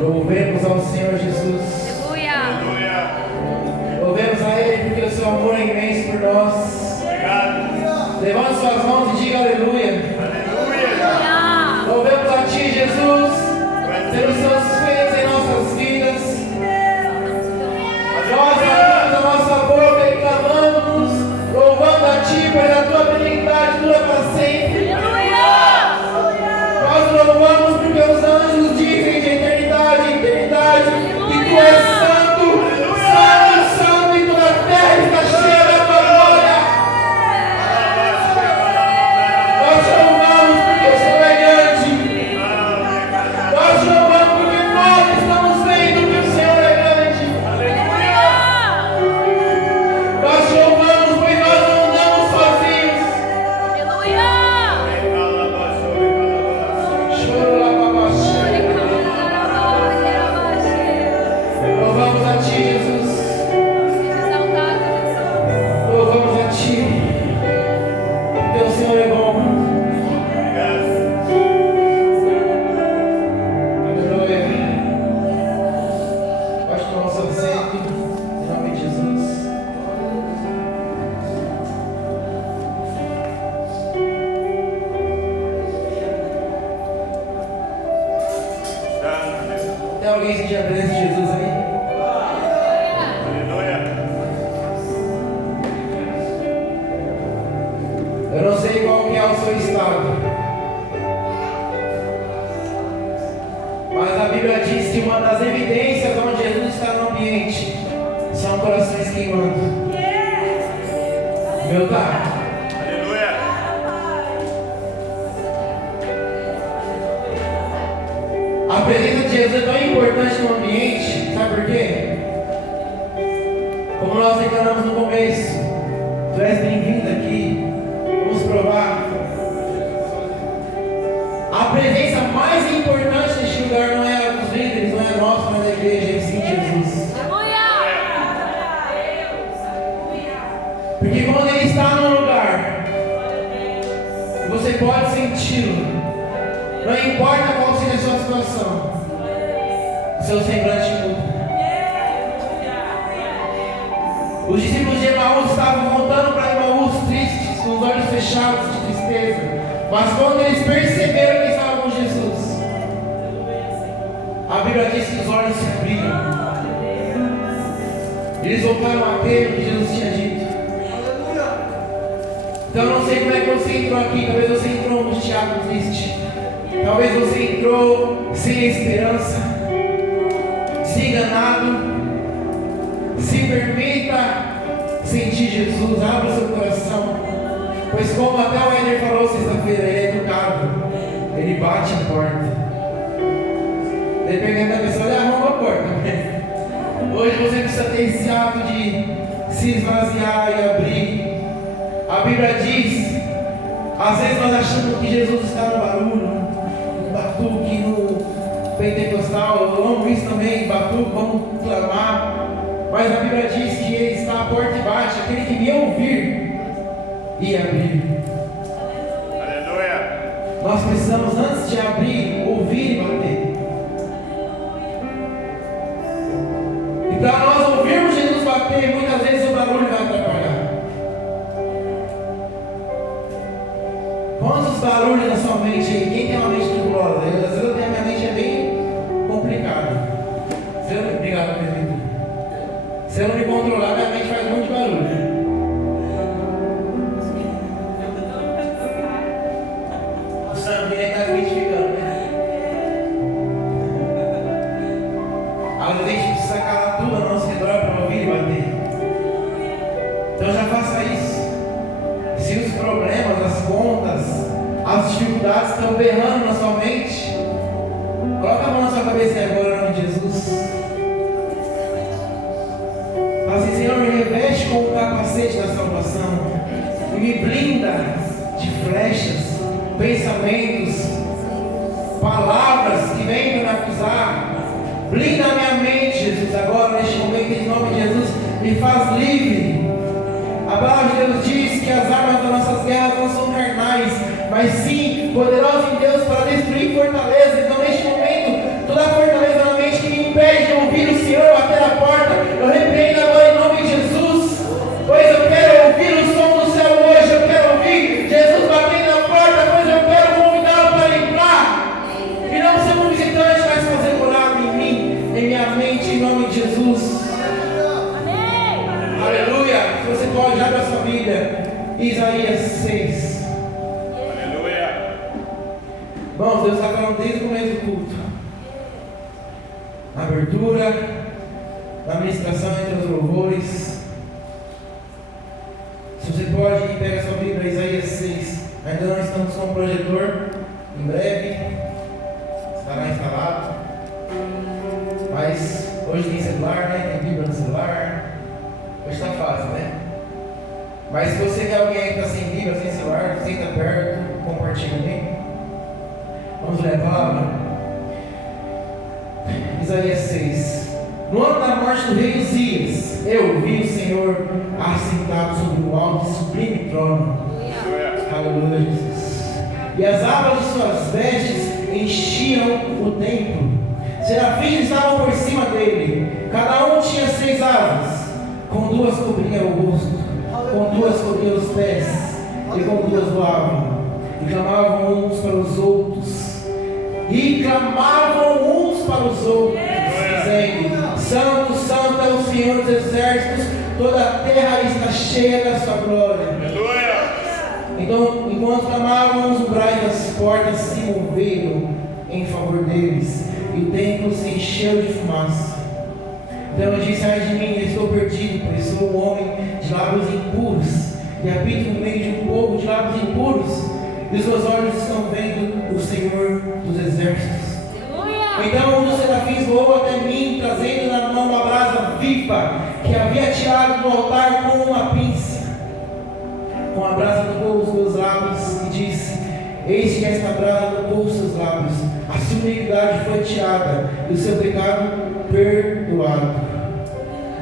Louvemos ao Senhor Jesus. Aleluia. Louvemos a Ele porque o seu amor é imenso por nós. Obrigado. Levante suas mãos e diga aleluia. Aleluia. Louvemos a Ti, Jesus, pelos Seus feitos em nossas vidas. Nós abrimos a nossa boca e clamamos, louvando a Ti, pois a Tua benignidade dura para sempre. Nós louvamos porque os anjos dizem de eternidade em eternidade que Tu és santo, santo, santo, e toda a terra está cheia da Tua glória. Nós te louvamos porque o Senhor é grande. Nós te louvamos porque nós estamos vendo que o Senhor é grande. Nós te louvamos pois nós não andamos sozinhos. Choro lá para baixo. Louvamos a Ti, Jesus. Louvamos a Ti. Teu Senhor é bom. Aleluia. Pode tomar o seu assento. Em nome de Jesus. Tem alguém que já conhece Jesus aí? Eu não sei qual que é o seu estado, mas a Bíblia diz que uma das evidências onde Jesus está no ambiente são corações queimando. Meu tá? A presença de Jesus é tão importante no ambiente, sabe por quê? Como nós declaramos no começo, Tu és bem-vindo aqui. Vamos provar. A presença mais importante deste lugar não é a dos líderes, não é a nossa, mas a igreja em si, Jesus. Porque quando Ele está no lugar, você pode senti-lo. Não importa qual seja a sua situação, o seu semblante muda. Os discípulos de Emaús estavam voltando para Emaús tristes, com os olhos fechados de tristeza. Mas quando eles perceberam que estavam com Jesus, a Bíblia diz que os olhos se abriram. Eles voltaram a ter o que Jesus tinha dito. Então eu não sei como é que você entrou aqui. Talvez você entrou angustiado, triste. Talvez você entrou sem esperança, desenganado. Se permita sentir Jesus, abra o seu coração. Pois como até o Éder falou sexta-feira, Ele é educado, Ele bate a porta. Dependendo da pessoa, Ele arruma a porta. Hoje você precisa ter esse ato de se esvaziar e abrir. A Bíblia diz, às vezes nós achamos que Jesus está no barulho, no batuque, no pentecostal. Eu amo isso também, batuque, vamos clamar. Mas a Bíblia diz que Ele está à porta e bate. Aquele que me ouvir e abrir. Nós precisamos, antes de abrir, ouvir e bater. E para nós ouvirmos Jesus bater, muitas vezes o barulho vai atrapalhar. Quantos barulhos na sua mente aí? Quem tem uma mente tubulosa? Às vezes eu tenho a minha mente é bem complicada. Obrigado, presbítero. Se eu não me controlar, minha mente faz muito barulho. O Sandrinho está se identificando, né? Às vezes a gente precisa calar tudo ao nosso redor para ouvir e bater. Então já faça isso. Se os problemas, as contas, as dificuldades estão berrando na sua mente, coloca a mão na sua cabeça e agora, em nome de Jesus. Fala assim: Senhor, me reveste com o capacete da salvação e me blinda de flechas, pensamentos, palavras que vêm para me acusar. Blinda a minha mente, Jesus, agora, neste momento, em nome de Jesus, me faz livre. A palavra de Deus diz que as armas das nossas guerras não são carnais, mas sim poderosas em Deus para destruir fortalezas. Então, neste momento, toda a fortaleza na mente na abertura, na ministração entre os louvores. Se você pode, pega sua Bíblia, Isaías 6. Ainda não estamos com o projetor, em breve estará instalado. Mas hoje tem celular, né? Tem Bíblia no celular. Hoje está fácil, né? Mas se você vê alguém que está sem Bíblia, sem celular, senta perto, compartilha bem. Vamos ler a palavra. Isaías 6. No ano da morte do rei Uzias, eu vi o Senhor assentado sobre o alto e sublime trono. Aleluia, Jesus. E as abas de suas vestes enchiam o templo. Serafins estavam por cima dele. Cada um tinha 6 asas. Com 2 cobria o rosto, com 2 cobria os pés, e com 2 voavam. E clamavam uns para os outros. Dizendo: Santo, Santo é o Senhor dos exércitos, toda a terra está cheia da sua glória. Então, enquanto clamavam, os umbrais das portas se moveram em favor deles, e o templo se encheu de fumaça. Então eu disse: ai de mim, eu estou perdido, pois sou um homem de lábios impuros, e habito no meio de um povo de lábios impuros, e os meus olhos estão vendo o Senhor dos exércitos. Então um dos serafins voou até mim, trazendo na mão uma brasa viva, que havia tirado do altar com uma pinça. Com a brasa tocou os meus lábios, e disse: eis que esta brasa tocou os seus lábios, a sua iniquidade foi tirada, e o seu pecado perdoado.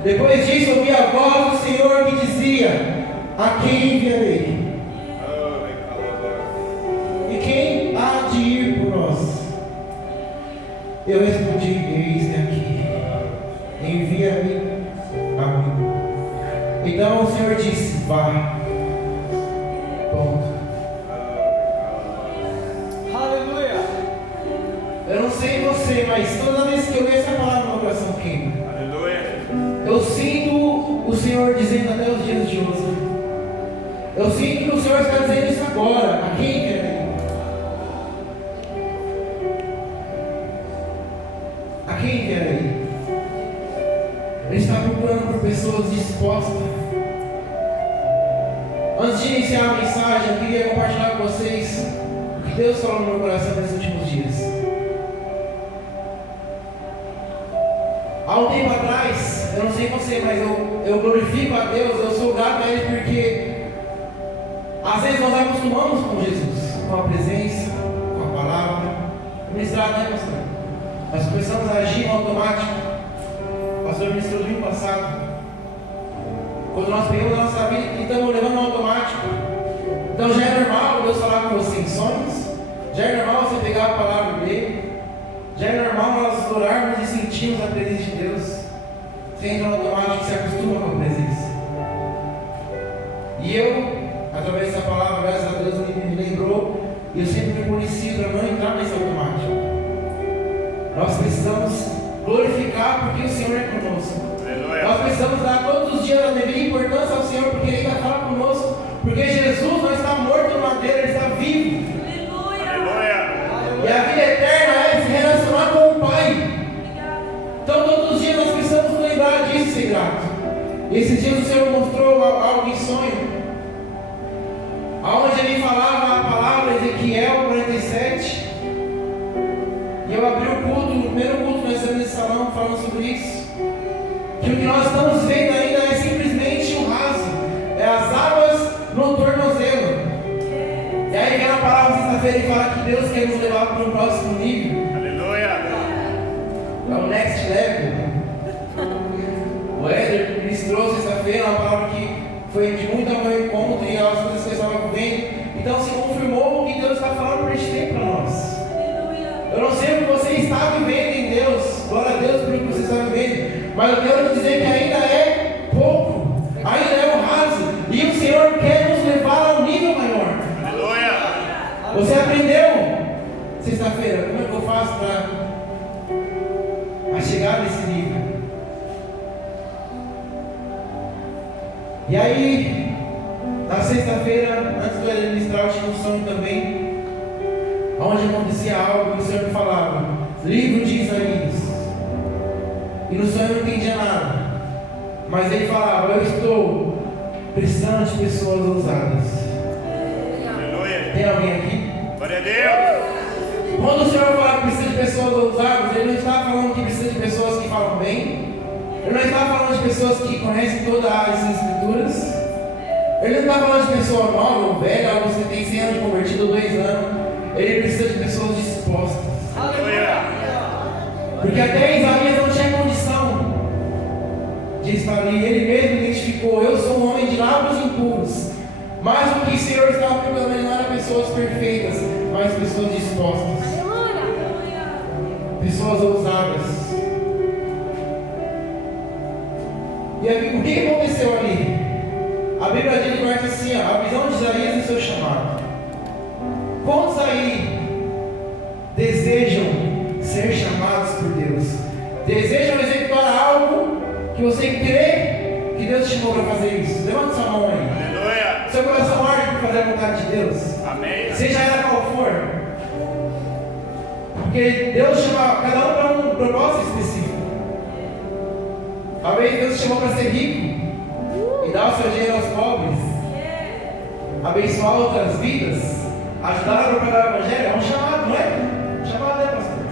Depois disso ouvi a voz do Senhor que dizia: a quem enviarei? E quem há de ir por nós? Eu respondi: eis-me aqui, envia-me a mim. Então o Senhor disse: vá. Ponto. Aleluia. Eu não sei você, mas toda vez que eu leio essa palavra, meu coração queima. Eu sinto o Senhor dizendo até os dias de hoje. Eu sinto que o Senhor está dizendo isso agora. A quem quer? A quem quer ir? Ele está procurando por pessoas dispostas. Antes de iniciar a mensagem, eu queria compartilhar com vocês o que Deus falou no meu coração nesses últimos dias. Há um tempo atrás, eu não sei você, mas eu glorifico a Deus, eu sou grato a Ele, porque às vezes nós acostumamos com Jesus, com a presença, com a palavra, ministrar, né, pastor? Nós começamos a agir no automático. O pastor ministrou domingo passado. Quando nós pegamos a nossa vida e estamos levando no automático, então já é normal Deus falar com você em sonhos, já é normal você pegar a palavra dele, já é normal nós adorarmos e sentirmos a presença de Deus. Você entra no automático e se acostuma com a presença. E eu, através dessa palavra, graças a Deus, me lembrou, e eu sempre me policio para não entrar nesse automático. Nós precisamos glorificar porque o Senhor é conosco. Nós precisamos dar todos os dias a devida importância ao Senhor, porque Ele vai falar conosco. Porque Jesus não está morto no madeira, Ele está vivo. E a vida eterna é se relacionar com o Pai. Então todos os dias nós precisamos nos lembrar disso, ser grato. E esses dias o Senhor mostrou algo em sonho, aonde Ele falava a palavra Ezequiel 47. E eu abri o culto, o primeiro culto nós estamos nesse salão falando sobre isso. Que o que nós estamos vendo ainda é simplesmente o raso, é as águas no tornozelo. E aí vem a palavra sexta-feira e fala que Deus quer nos levar para um próximo nível. Aleluia. Para o next level. O Éder ministrou sexta-feira uma palavra que foi de muito ao meu encontro e as coisas que eu estava vivendo. Então se confirmou o que Deus está falando para este tempo para nós. Eu não sei o que você está vivendo em Deus, glória a Deus pelo que você está vivendo, mas eu quero te dizer que ainda é pouco, ainda é o raso, e o Senhor quer nos levar a um nível maior. Aleluia. Você aprendeu sexta-feira como é que eu faço para chegar nesse nível? E aí, na sexta-feira, antes do ele ministrar, eu tinha um sonho também, onde acontecia algo e o Senhor me falava: livro de Isaías. e no sonho eu não entendia nada. Mas ele falava: eu estou precisando de pessoas ousadas. Aleluia. Tem alguém aqui? Glória a Deus. Quando o Senhor fala que precisa de pessoas ousadas, Ele não está falando que precisa de pessoas que falam bem. Ele não está falando de pessoas que conhecem toda a área das Escrituras. Ele não está falando de pessoa nova ou velha, ou você tem 100 anos de convertido ou 2 anos. Ele precisa de pessoas dispostas. Aleluia. Porque até Isaías não tinha condição de estar ali. Ele mesmo identificou: eu sou um homem de lábios impuros. Mas o que o Senhor estava procurando não eram pessoas perfeitas, mas pessoas dispostas. Pessoas ousadas. E aí, o que aconteceu ali? A Bíblia diz que assim, ó, a visão de Isaías e seu chamado. Quantos aí desejam ser chamados por Deus? Desejam executar algo que você crê que Deus te chamou para fazer isso? Levanta sua mão aí. Aleluia. Seu coração arde por fazer a vontade de Deus? Amém. Seja ela qual for. Porque Deus chama cada um para um propósito específico. Talvez Deus te chamou para ser rico e dar o seu dinheiro aos pobres, abençoar outras vidas, ajudar a propagar o Evangelho. É um chamado, não é? Um chamado, né, pastor?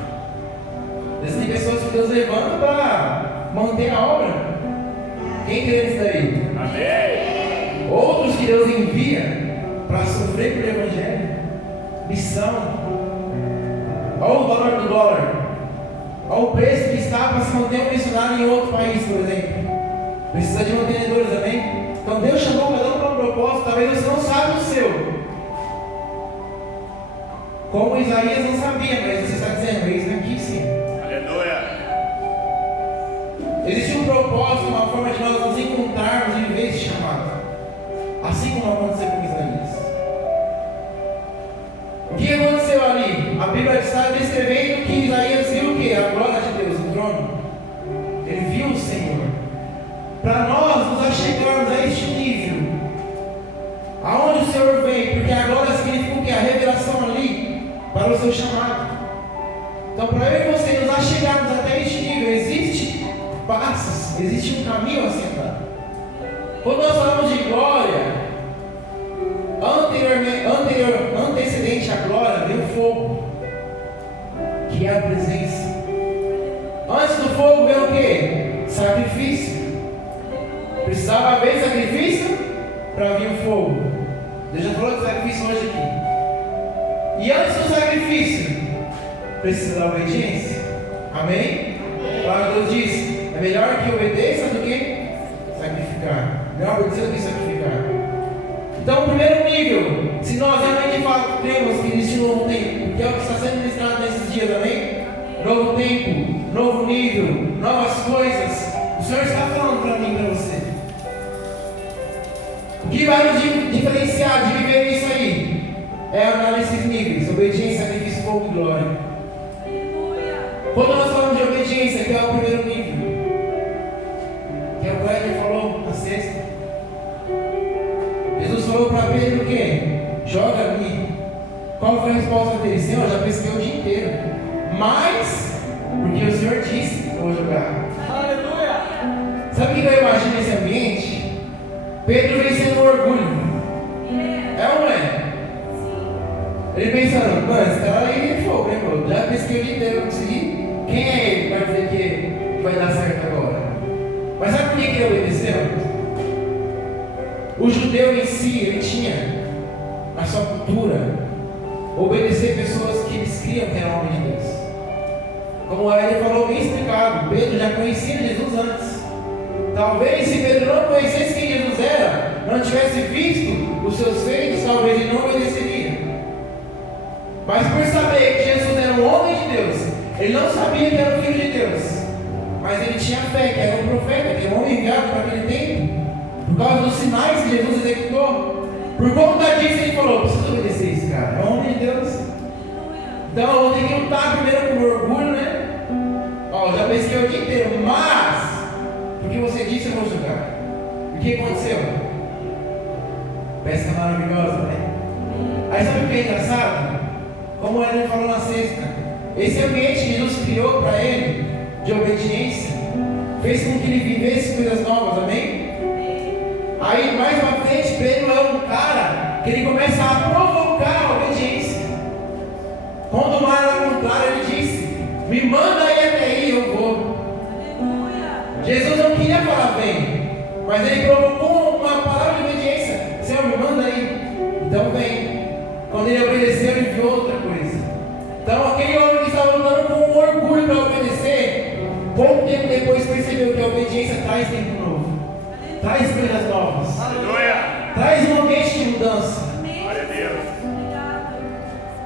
Existem pessoas que Deus levanta para manter a obra. Quem crê nisso daí? Amém. Outros que Deus envia para sofrer pelo Evangelho. Missão. Olha o valor do dólar. Olha o preço que está para se manter um missionário em outro país, por exemplo. Precisa de mantenedores, amém? Então Deus chamou cada um para um propósito. Talvez você não saiba o seu. Como Isaías não sabia, mas você está dizendo: eis-me aqui, sim. Aleluia. Existe um propósito, uma forma de nós nos encontrarmos e viver esse chamado. Assim como aconteceu com Isaías. O que aconteceu ali? A Bíblia está descrevendo que Isaías viu o quê? A glória de Deus no trono. Ele viu o Senhor. Para nós nos achegarmos a este nível, aonde o Senhor vem, porque a glória significa o quê? A revelação ali para o seu chamado. Então, para eu e você nos achegarmos até este nível, existe passos, existe um caminho a ser andado. Quando nós falamos de glória, antecedente à glória vem o fogo, que é a presença. Antes do fogo vem o quê? Sacrifício. Precisava haver sacrifício para vir o fogo. Deus já falou de sacrifício hoje aqui. E antes do sacrifício, precisa da obediência. Amém? A palavra de Deus diz: é melhor que obedeça do que sacrificar. Melhor obedecer do que sacrificar. Então, o primeiro nível, se nós realmente cremos que existe um novo tempo, que é o que está sendo ministrado nesses dias, amém? Novo tempo, novo nível, novas coisas. O Senhor está falando para mim e para você. O que vai nos diferenciar de viver isso aí é andar nesses níveis: obediência, sacrifício, fogo e glória. Quando nós falamos de obediência, que é o primeiro nível, que é o que ele falou na sexta, Jesus falou para Pedro o quê? Joga ali. Qual foi a resposta dele? Senhor, eu já pesquei o dia inteiro, mas porque o Senhor disse que eu vou jogar. Aleluia! Sabe o que eu imagino nesse ambiente? Pedro vencendo o orgulho. É ou não é? Ele pensando: mano, esse cara aí é fogo, hein, pô? Já pesquei o dia inteiro, eu não consegui. Quem é ele para dizer que vai dar certo agora? Mas sabe por que ele obedeceu? O judeu em si, ele tinha na sua cultura obedecer pessoas que eles criam que eram homens de Deus. Como ele falou, bem explicado, Pedro já conhecia Jesus antes. Talvez se Pedro não conhecesse quem Jesus era, não tivesse visto os seus feitos, talvez ele não obedeceria. Mas por saber que Jesus era um homem de Deus, ele não sabia que era o Filho de Deus, mas ele tinha fé que era um profeta, que era um homem enviado para aquele tempo, por causa dos sinais que Jesus executou. Por conta disso ele falou: preciso obedecer esse cara, é um homem de Deus. Então eu vou ter que lutar primeiro com o orgulho, né? Ó, já pesquei o dia inteiro, mas porque você disse eu vou jogar. E o que aconteceu? Pesca maravilhosa, né? Aí sabe o que é engraçado? Como ele falou na sexta, esse ambiente que Jesus criou para ele, de obediência, fez com que ele vivesse coisas novas, amém? Aí mais pra frente, Pedro é um cara que ele começa a provocar a obediência. Quando o mar era contrário, ele disse: me manda aí até aí, eu vou. Jesus não queria falar vem, mas ele provocou uma palavra de obediência: Senhor, me manda aí, então vem. Quando ele obedeceu, ele viu outra coisa. Então aquele homem que estava lutando com orgulho para obedecer, pouco tempo depois percebeu que a obediência traz tempo novo, traz coisas novas, Aleluia. traz um ambiente de mudança. Glória a Deus.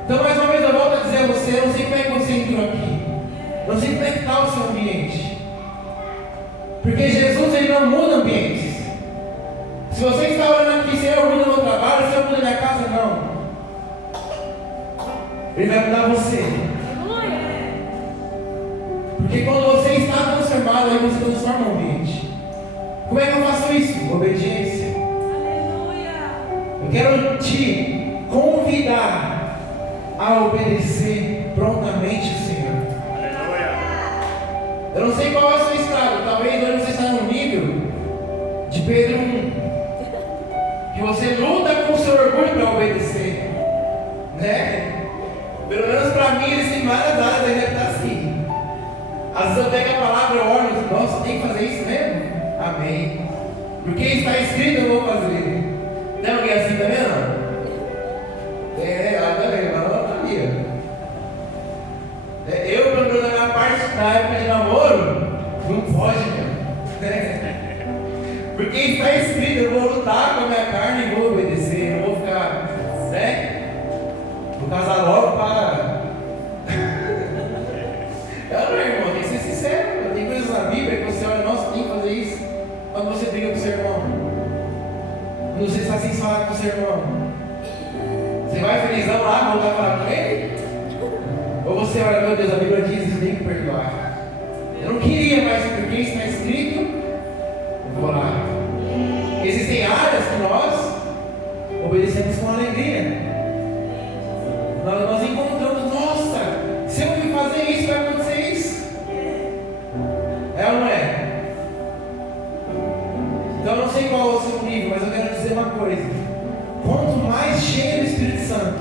Então mais uma vez eu volto a dizer a você, eu não sei como é que você entrou aqui, não sei como é que está o seu ambiente, porque Jesus ele não muda ambientes. Se você está orando aqui, Senhor, muda meu trabalho, Senhor, muda minha casa, não. Ele vai mudar você. Porque quando você está transformado, aí você transforma o ambiente. Como é que eu faço isso? Obediência. Eu quero te convidar a obedecer prontamente o Senhor. Aleluia. Eu não sei qual é o seu estado. Talvez hoje você está no nível de Pedro 1, que você luta com o seu orgulho para obedecer, né? Pelo menos para mim, eles têm várias áreas, ainda está assim. Às vezes eu pego a palavra, eu olho e digo: nossa, tem que fazer isso mesmo? Amém. Porque está escrito, eu vou fazer. Tem alguém assim também, não? Ela também, mas ela tá ali. Eu, pelo menos na minha parte, na época de namoro, não pode, meu. Porque está escrito, eu vou lutar com a minha carne e vou obedecer, eu vou ficar, né? Vou casar logo para. Não, meu irmão, tem que ser sincero. Tem coisas na Bíblia que você olha, nossa, tem que fazer isso. Quando você briga com o seu irmão, quando você está sem falar com o seu irmão, você vai felizão lá, voltar a falar com ele? Ou você olha, meu Deus, a Bíblia diz isso, tem que perdoar. Eu não queria, mas porque está escrito, eu vou lá. Existem áreas que nós obedecemos com alegria. Nós encontramos, nossa, se eu me fazer isso, vai acontecer isso. É ou não é? Então eu não sei qual é o seu nível, mas eu quero dizer uma coisa: quanto mais cheio do Espírito Santo,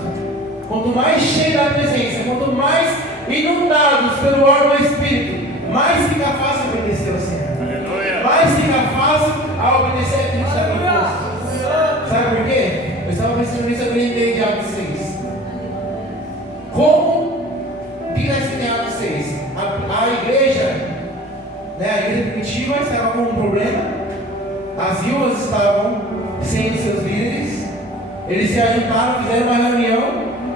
quanto mais cheio da presença, quanto mais inundados pelo óleo do Espírito, mais fica fácil obedecer ao Senhor. Aleluia. Mais fica fácil a obedecer a Cristo da proposta. Sabe por quê? Eu estava pensando nisso, eu lembrei de Atos 6. Como que nós temos Atos 6? A igreja, né, a igreja primitiva estava com um problema. As viúvas estavam sem os seus líderes. Eles se ajuntaram, fizeram uma reunião,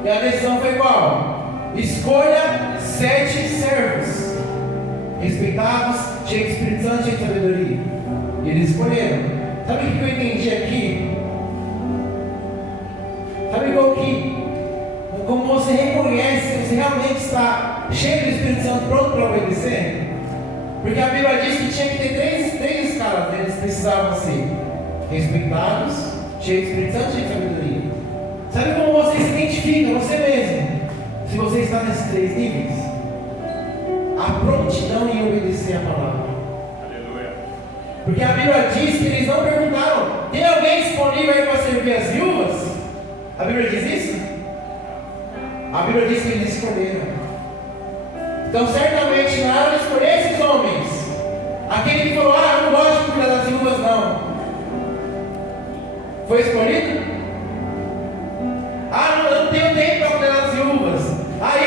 e a decisão foi qual? Escolha 7 servos respeitados, cheios de Espírito Santo, cheios de sabedoria. E eles escolheram. Sabe o que eu entendi aqui? Sabe qual que? Como você reconhece se você realmente está cheio do Espírito Santo, pronto para obedecer? Porque a Bíblia diz que tinha que ter três escalas. Eles precisavam ser respeitados, cheios de Espírito Santo, cheios de sabedoria. Sabe como você se identifica, você mesmo, se você está nesses 3 níveis? A prontidão em obedecer a palavra. Aleluia. Porque a Bíblia diz que eles não perguntaram: tem alguém disponível aí para servir as viúvas? A Bíblia diz isso? A Bíblia diz que eles escolheram. Então certamente na hora de escolher esses homens, aquele que falou: eu não gosto de cuidar das viúvas, não, foi escolhido? Não, eu não tenho tempo para cuidar das viúvas.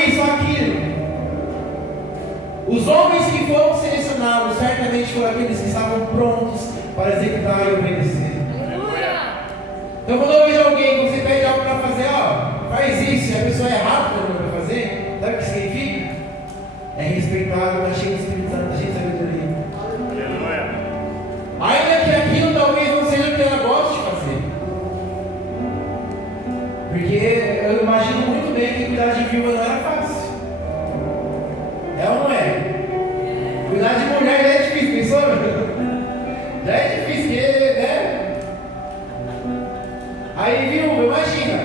Isso, aquilo. Os homens que foram selecionados certamente foram aqueles que estavam prontos para executar e obedecer. Aleluia. Então quando eu vejo alguém que você pede algo para fazer, faz isso, e a pessoa é rápida para fazer, sabe o que significa? É respeitado, está cheio de Espírito Santo, está cheio de sabedoria. Aleluia. Ainda que aquilo talvez não seja o que ela gosta de fazer. Porque eu imagino muito bem que cuidar de viúva não era fácil. É ou não é? Cuidar de mulher já é difícil, pensou? Já é difícil, porque, né? Aí viúva, imagina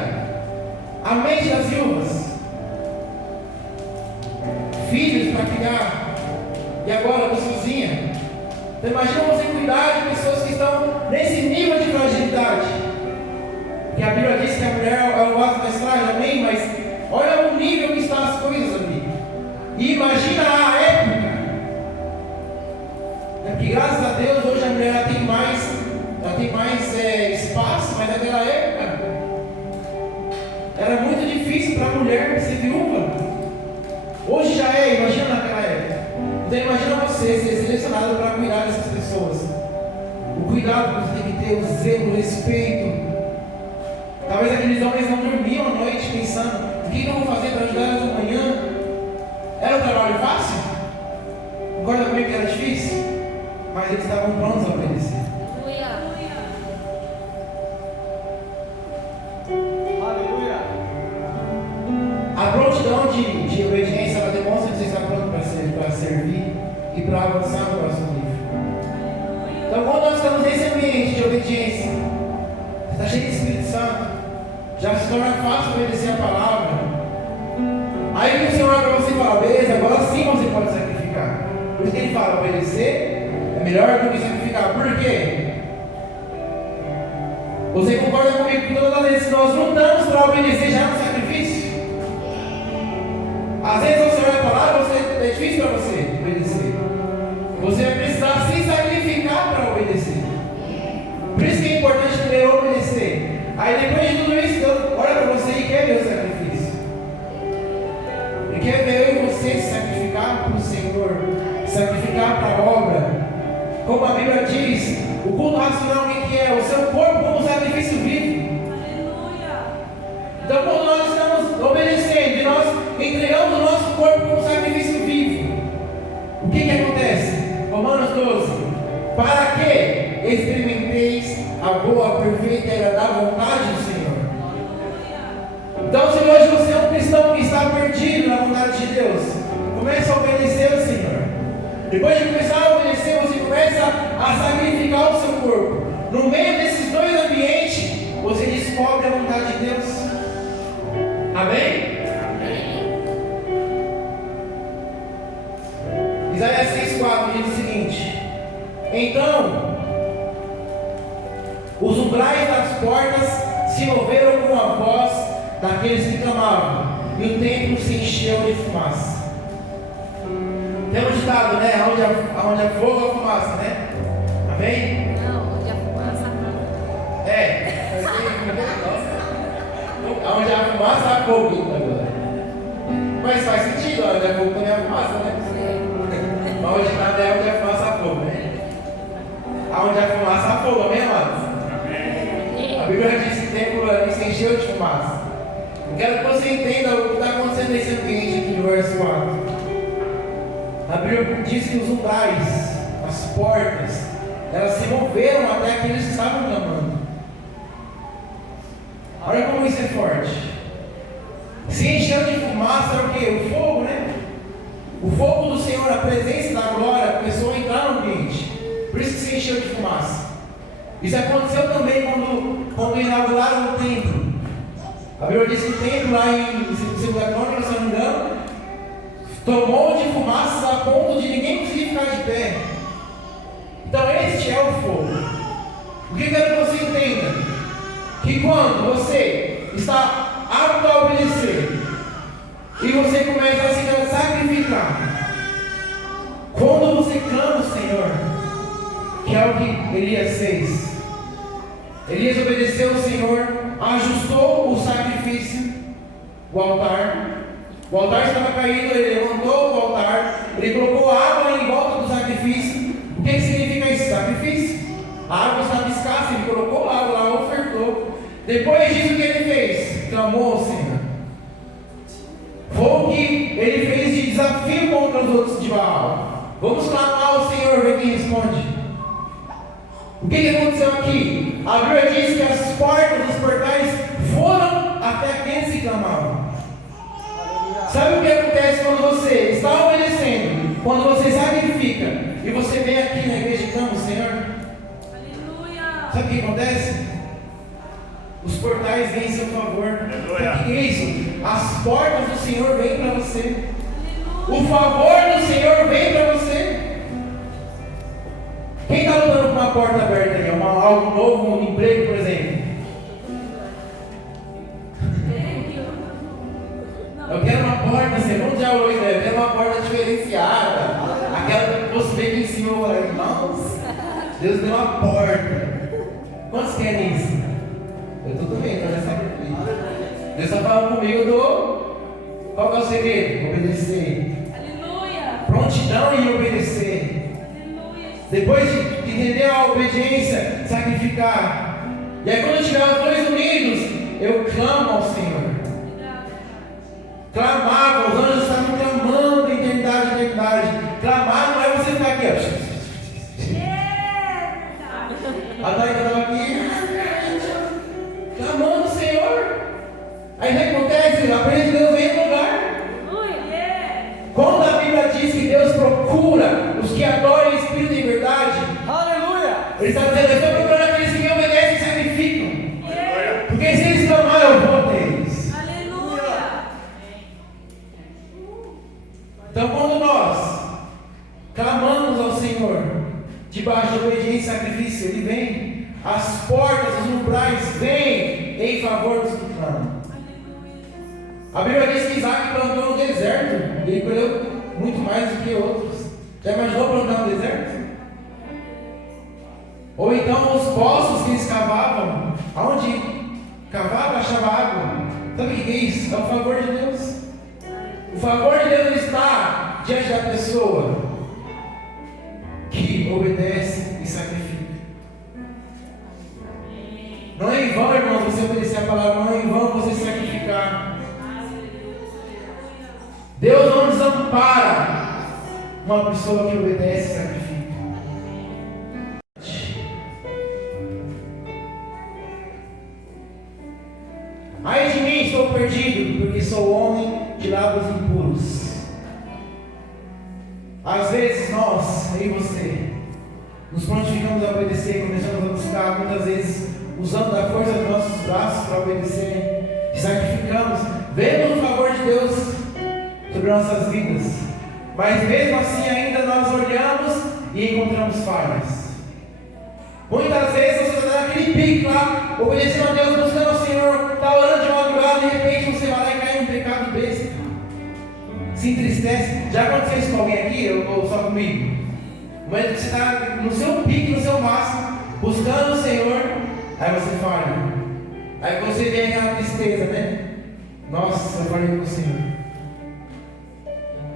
a mente das viúvas, filhos para criar, e agora eu estou sozinha. Então imagina você cuidar de pessoas que estão nesse nível de fragilidade. Porque a Bíblia diz que a mulher é o vaso mais frágil, amém? Mas olha o nível que estão as coisas ali. E imagina a época. Porque graças a Deus hoje a mulher ela tem mais espaço, mas naquela época era muito difícil para a mulher ser viúva. Hoje já é, imagina naquela época. Então imagina você ser selecionado para cuidar dessas pessoas. O cuidado que você tem que ter, o zelo, o respeito. Talvez aqueles homens não dormiam à noite pensando: o que eu vou fazer para ajudar elas amanhã? Era um trabalho fácil? Concorda comigo que era difícil? Mas eles estavam prontos a obedecer. Aleluia. A prontidão de obediência ela demonstra que você está pronto para servir e para avançar no próximo nível. Então, quando nós estamos nesse ambiente de obediência, você está cheio de Espírito Santo, já se torna fácil obedecer a palavra. Aí o Senhor olha para você e fala: beleza, agora sim você pode sacrificar. Por isso que ele fala: obedecer é melhor do que sacrificar. Por quê? Você concorda comigo que todas as vezes que nós lutamos para obedecer já é um sacrifício? Às vezes você olha a palavra, é difícil para você obedecer. Você vai precisar se sacrificar para obedecer. Por isso que é importante primeiro obedecer. Aí depois de tudo isso, Deus olha para você e quer ver o sacrifício. Ele quer ver eu e você se sacrificar para o Senhor, sacrificar para a obra. Como a Bíblia diz, o culto racional o que é? O seu corpo como sacrifício vivo. Então quando nós estamos obedecendo e nós entregamos o nosso corpo como sacrifício vivo, o que acontece? Romanos 12: para que experimenteis a boa, perfeita e agradável vontade do Senhor. Então se hoje você é um cristão que está perdido na vontade de Deus, comece a obedecer ao Senhor. Depois de começar a obedecer, você começa a sacrificar o seu corpo. No meio desses dois ambientes, você descobre a vontade de Deus. Amém? Isaías 6,4 diz o seguinte: então os umbrais das portas se moveram com a voz daqueles que clamavam, e o templo se encheu de fumaça. Tem um ditado, né? Onde há fogo, há fumaça, né? Amém? Não, onde a fumaça. Onde há fumaça, há fogo. Mas faz sentido, onde há fogo também há fumaça, né? Mas o ditado é onde há fumaça, há fogo, né? Onde há fumaça, há fogo, amém, amados? A Bíblia diz que o templo ali se encheu de fumaça. Eu quero que você entenda o que está acontecendo nesse ambiente aqui no verso 4. A Bíblia diz que os umbrais, as portas, elas se moveram até aqueles que estavam clamando. Olha como isso é forte. Se encheu de fumaça era o quê? O fogo, né? O fogo do Senhor, a presença da glória, começou a entrar no ambiente. Por isso que se encheu de fumaça. Isso aconteceu também quando inauguraram o templo. A Bíblia diz que o templo lá em 2 Crônicas, se não me engano, tomou de fumaça a ponto de ninguém conseguir ficar de pé. Então este é o fogo. O que eu quero que você entenda? Que quando você está apto a obedecer e você começa a se sacrificar, quando você clama o Senhor, que é o que Elias fez. Elias obedeceu ao Senhor, ajustou o sacrifício, o altar. O altar estava caído, ele levantou o altar, ele colocou água em volta do sacrifício. O que significa esse sacrifício? A água estava escassa, ele colocou água lá, ofertou. Depois disso, o que ele fez? Clamou ao Senhor. Foi o que ele fez de desafio contra os outros de Baal. Vamos clamar ao Senhor, ver quem responde. O que aconteceu aqui? A Bíblia diz que as portas dos portais foram até aqueles que clamavam. Sabe o que acontece quando você está obedecendo? Quando você sacrifica e você vem aqui na igreja e clama o Senhor? Aleluia! Sabe o que acontece? Os portais vêm em seu favor. Aleluia! O que é isso? As portas do Senhor vêm para você. O favor do Senhor vem para você. uma porta aberta aí, algo novo, um emprego, por exemplo. Eu quero uma porta, você não já olhou isso, eu quero uma porta diferenciada. Aquela que você vê aqui em cima, eu falo, irmãos, Deus deu uma porta. Quantos querem isso? Eu estou também, então já sabe. Deus está falando comigo do. Qual que é o segredo? Obedecer. Aleluia. Prontidão em obedecer. Aleluia. Depois de entender a obediência, sacrificar. E aí quando tiver os dois unidos, eu clamo ao Senhor. Clamava, os anjos estavam clamando em eternidade. Clamar não é você ficar aqui, ó. A Dai estava aqui, clamando o Senhor. Aí o que acontece? A presença de Deus vem no lugar. Quando a Bíblia diz que Deus procura os que adoram em espírito e verdade, Aleluia! Ele está dizendo, eu estou procurando aqueles que me obedecem e sacrificam. Aleluia. Porque se eles clamarem, eu vou ter eles. Aleluia. Então quando nós clamamos ao Senhor, debaixo de obediência e sacrifício, Ele vem, as portas, os umbrais vêm em favor dos que clamam. A Bíblia diz que Isaac plantou no deserto, ele colheu muito mais do que outros. Já imaginou plantar no deserto? Ou então os poços que eles cavavam, aonde cavava, achava água. Sabe o que é isso? É o favor de Deus. O favor de Deus está diante da pessoa que obedece e sacrifica. Não é em vão, irmãos, você obedecer a palavra, não é em vão você sacrificar. Deus não desampara uma pessoa que obedece e sacrifica. Ai de mim, estou perdido, porque sou homem de lábios impuros. Às vezes nós, eu e você, nos prontificamos a obedecer, começamos a buscar, muitas vezes usando da força dos nossos braços para obedecer, sacrificamos, vemos o favor de Deus sobre nossas vidas, mas mesmo assim ainda nós olhamos e encontramos falhas. Muitas vezes você está naquele pique lá, obedecendo a Deus, buscando ao Senhor, está orando de madrugada, de repente você vai lá e cai em um pecado besta, se entristece. Já aconteceu isso com alguém aqui ou só comigo? Mas você está no seu pique, no seu máximo, buscando o Senhor, aí você falha, aí você vem aquela tristeza, né? Nossa, eu falei com o Senhor.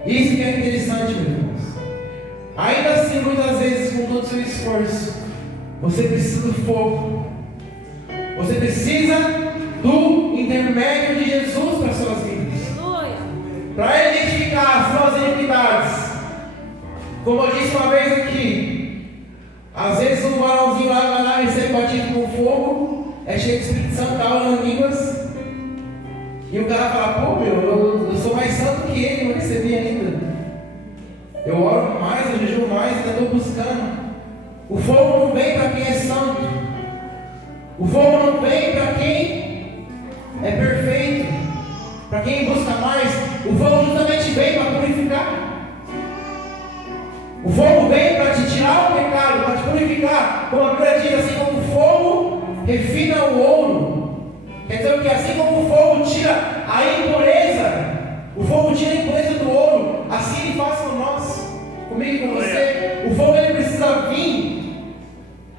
Isso que é interessante, meus irmãos. Ainda assim, muitas vezes, com todo o seu esforço, você precisa do fogo. Você precisa do intermédio de Jesus para as suas vidas. Para ele identificar as suas iniquidades. Como eu disse uma vez aqui, às vezes um varãozinho lá vai lá e recebe batido com fogo, é cheio de Espírito Santo, está orando em línguas. E o cara fala, pô meu, eu sou mais santo que ele, não recebi ainda. Eu oro mais, eu jejuo mais, ainda estou buscando. O fogo não vem para quem é santo. O fogo não vem para quem é perfeito. Para quem busca mais. O fogo justamente vem para purificar. O fogo vem para te tirar o pecado, para te purificar. Como a Bíblia diz, assim como o fogo refina o ouro. Quer dizer que assim como o fogo tira a impureza, o fogo tira a impureza do ouro, assim ele faz com nós, comigo e com você. O fogo ele precisa vir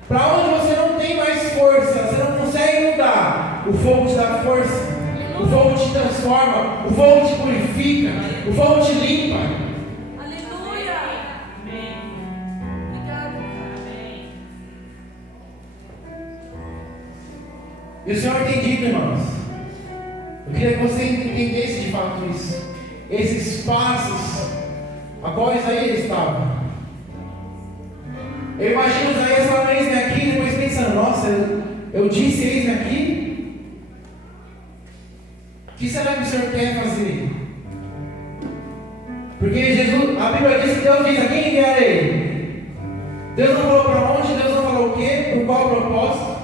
para onde você não tem mais força, você não consegue mudar. O fogo te dá força, o fogo te transforma, o fogo te purifica, o fogo te limpa. Aleluia. Amém. Obrigada. Amém. E o Senhor tem dito, irmãos, eu queria que você entendesse de fato isso. Esses passos a qual Isaías estava. Eu imagino Isaías falando eis-me aqui, e depois pensando, nossa, eu disse eis-me aqui. O que será que o Senhor quer fazer? Porque Jesus, a Bíblia diz que Deus diz, a quem enviarei? Deus não falou para onde, Deus não falou o quê, por qual propósito.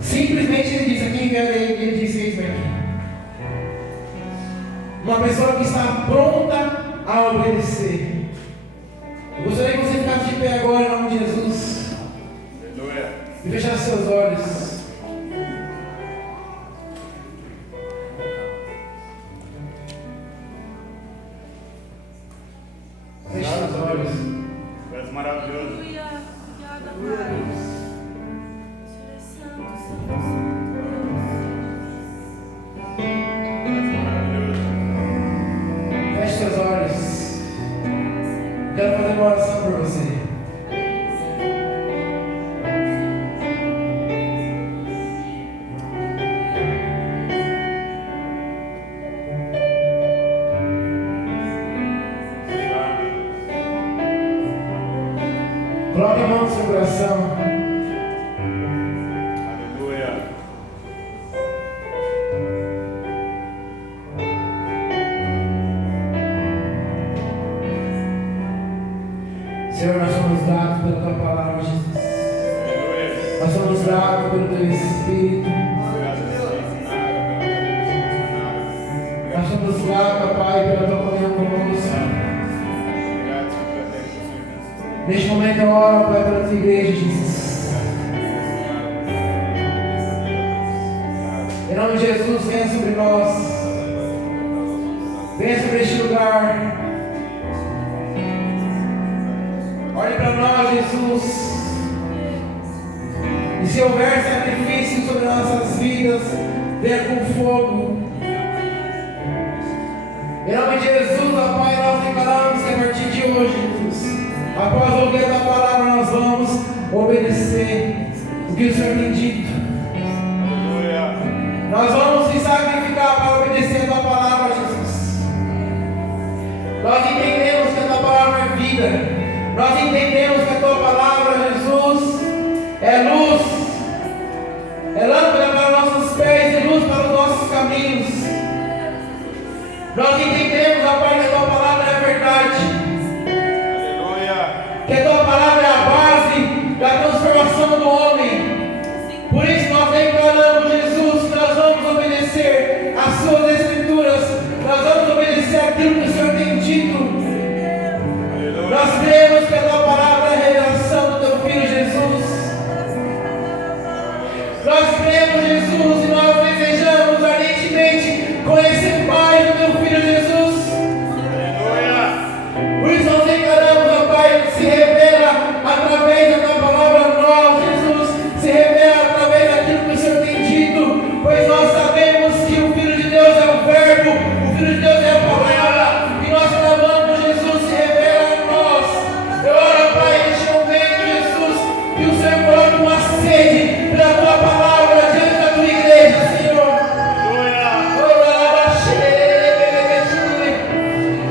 Simplesmente ele disse, a quem enviarei? Ele disse, eis-me aqui. Uma pessoa que está pronta a obedecer. Eu gostaria que você ficasse de pé agora em nome de Jesus. Feche seus olhos. Feche seus olhos. Tu és maravilhoso. Aleluia. Obrigada, Pai. O Senhor é santo, santo, santo Deus. Tu és maravilhoso. Feche seus olhos. Quero fazer uma oração por você. Coloque a mão no seu coração. Aleluia. Senhor, nós somos gratos pela tua palavra, Jesus. Aleluia. Nós somos gratos pelo teu Espírito. Obrigado por me ensinar, Nós somos gratos, Pai, pela tua comunhão conosco. Obrigado, Senhor, pela terra que o Senhor nos deu. Neste momento eu oro, Pai, pela tua igreja, Jesus. Em nome de Jesus, venha sobre nós. Venha sobre este lugar. Olhe para nós, Jesus. E se houver sacrifício sobre nossas vidas, venha com fogo. Em nome de Jesus, ó Pai, nós declaramos que a partir de hoje, Jesus, após ouvir a tua palavra, nós vamos obedecer o que o Senhor tem dito. Aleluia. Nós vamos nos sacrificar para obedecer a tua palavra, Jesus. Nós entendemos que a tua palavra é vida. Nós entendemos que a tua palavra, Jesus, é luz, é lâmpada para nossos pés e luz para os nossos caminhos. Nós entendemos, ó Pai, que a tua palavra é verdade, Aleluia. que a tua palavra é a base da transformação do homem. Por isso nós declaramos, Jesus, que nós vamos obedecer às suas escrituras, nós vamos obedecer aquilo que o Senhor tem dito. Nós cremos que a tua palavra é a revelação do teu Filho Jesus. Nós cremos, Jesus, e nós desejamos ardentemente conhecer mais do teu Filho Jesus. Aleluia. Por isso nós declaramos, ó Pai, que se revela através da tua palavra a nós, Jesus, se revela através daquilo que o Senhor tem dito, pois nós sabemos que o Filho de Deus é o Verbo, o Filho de Deus é a palavra, e nós clamamos, Jesus, se revela a nós. Eu oro, Pai, neste momento, Jesus, que o Senhor coloque uma sede pela tua palavra diante da tua igreja, Senhor.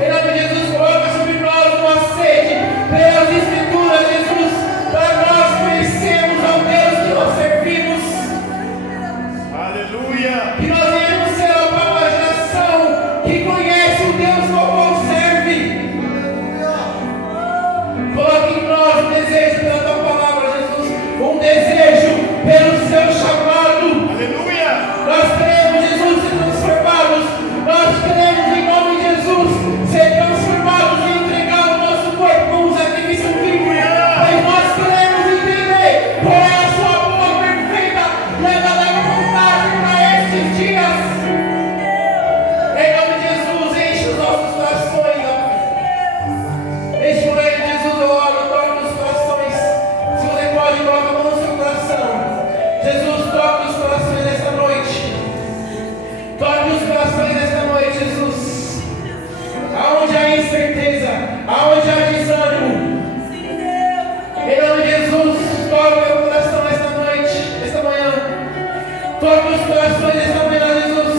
Em nome de Jesus, coloca sobre nós uma sede pelas Escrituras, Jesus, para nós conhecermos ao Deus que nós servimos, Aleluia. que nós venhamos ser uma geração que conhece o Deus ao qual serve. Coloque em nós um desejo pela tua palavra, Jesus, um desejo pelo seu chamado. Aleluia. Nós queremos, Jesus, ser transformados. Nós queremos, em nome de Jesus, ser transformados e entregar o nosso corpo como um sacrifício vivo. Mas nós queremos entender qual é a sua boa, perfeita e agradável vontade para estes dias. Em nome de Jesus, enche os nossos corações, ó Pai. Neste momento, Jesus, eu oro, toque os corações. Se você pode, coloca a mão no seu coração. Jesus, toque os corações nesta noite. Toque os corações nesta noite, Jesus. Aonde há incerteza, aonde há desânimo, em nome de Jesus, toque o meu coração nesta noite, nesta manhã. Toque os corações nesta manhã, Jesus.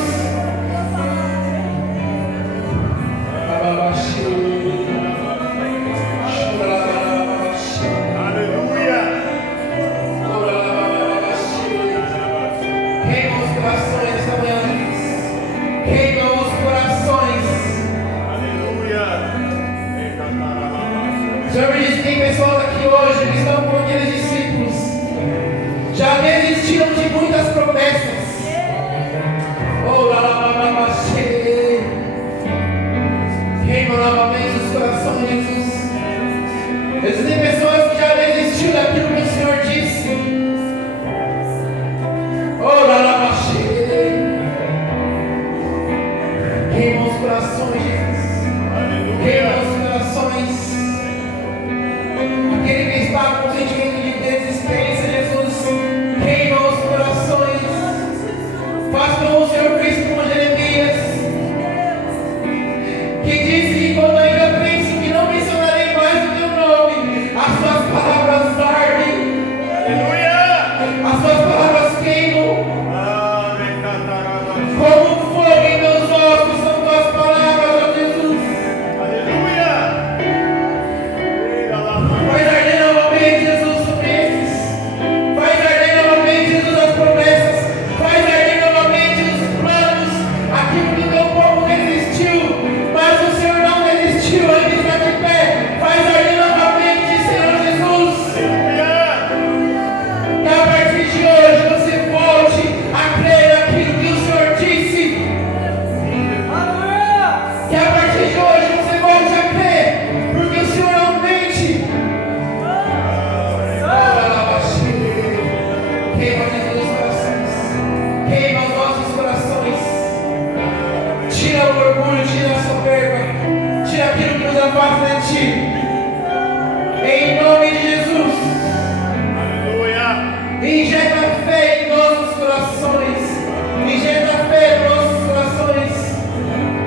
Aleluia. Queima os corações nesta manhã, Jesus. Queima os corações. Aleluia. O Senhor me diz que tem pessoas aqui hoje que estão como aqueles discípulos. Já desistiram de muitas promessas. Oh, queima novamente os corações, Jesus. Existem pessoas que já desistiram daquilo que o Senhor disse. Faz arder novamente, Jesus, sobre esses. Faz arder novamente, Jesus, as promessas. Faz arder novamente os planos. Aquilo que teu povo resistiu, mas o Senhor não desistiu, ainda está de pé. Faz arder novamente, Senhor Jesus. Que a partir de hoje você volte a crer naquilo que o Senhor disse. Que a partir de hoje você volte a crer, porque o Senhor não mente. Queima, Jesus, os corações. Queima os nossos corações. Tira o orgulho, tira a soberba. Tira aquilo que nos afasta de Ti. Em nome de Jesus. Injeta fé em nossos corações. Injeta fé em nossos corações.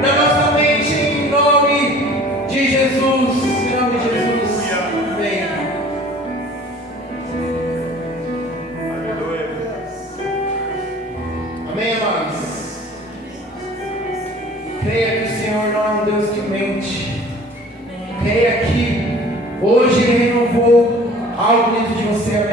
Na nossa mente, em nome de Jesus. Em nome de Jesus. Amém. Amém, amados. Creia que o Senhor não é um Deus que mente. Creia que hoje Ele renovou algo dentro de você. Amém.